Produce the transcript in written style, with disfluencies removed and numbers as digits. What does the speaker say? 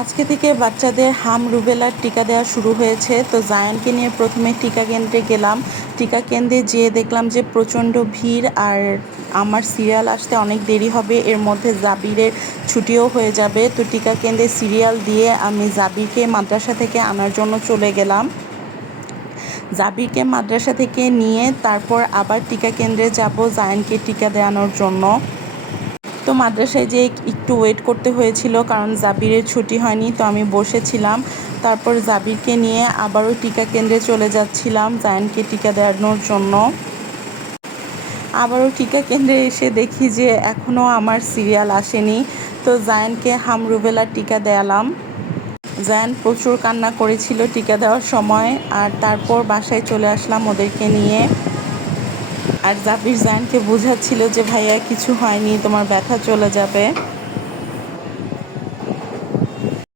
আজকে থেকে বাচ্চাদের হাম রুবেলার টিকা দেওয়া শুরু হয়েছে। তো জায়ানকে নিয়ে প্রথমে টিকা কেন্দ্রে গেলাম। টিকা কেন্দ্রে যেয়ে দেখলাম যে প্রচণ্ড ভিড়, আর আমার সিরিয়াল আসতে অনেক দেরি হবে, এর মধ্যে জাবিরের ছুটিও হয়ে যাবে। তো টিকা কেন্দ্রে সিরিয়াল দিয়ে আমি জাবিরকে মাদ্রাসা থেকে আনার জন্য চলে গেলাম। জাবিরকে মাদ্রাসা থেকে নিয়ে তারপর আবার টিকা কেন্দ্রে যাব জায়ানকে টিকা দেওয়ানোর জন্য। তো মাদ্রাসায় যেয়ে একটু ওয়েট করতে হয়েছিল, কারণ জাবিরের ছুটি হয়নি। তো আমি বসেছিলাম। তারপর জাবিরকে নিয়ে আবারও টিকা কেন্দ্রে চলে যাচ্ছিলাম জায়ানকে টিকা দেওয়ানোর জন্য। আবারও টিকা কেন্দ্রে এসে দেখি যে এখনও আমার সিরিয়াল আসেনি। তো জায়ানকে হাম রুবেলার টিকা দেয়ালাম। জায়ান প্রচুর কান্না করেছিল টিকা দেওয়ার সময়। আর তারপর বাসায় চলে আসলাম ওদেরকে নিয়ে। আর জাবির জায়ানকে বোঝাচ্ছিল যে ভাইয়া কিছু হয়নি, তোমার ব্যথা চলে যাবে।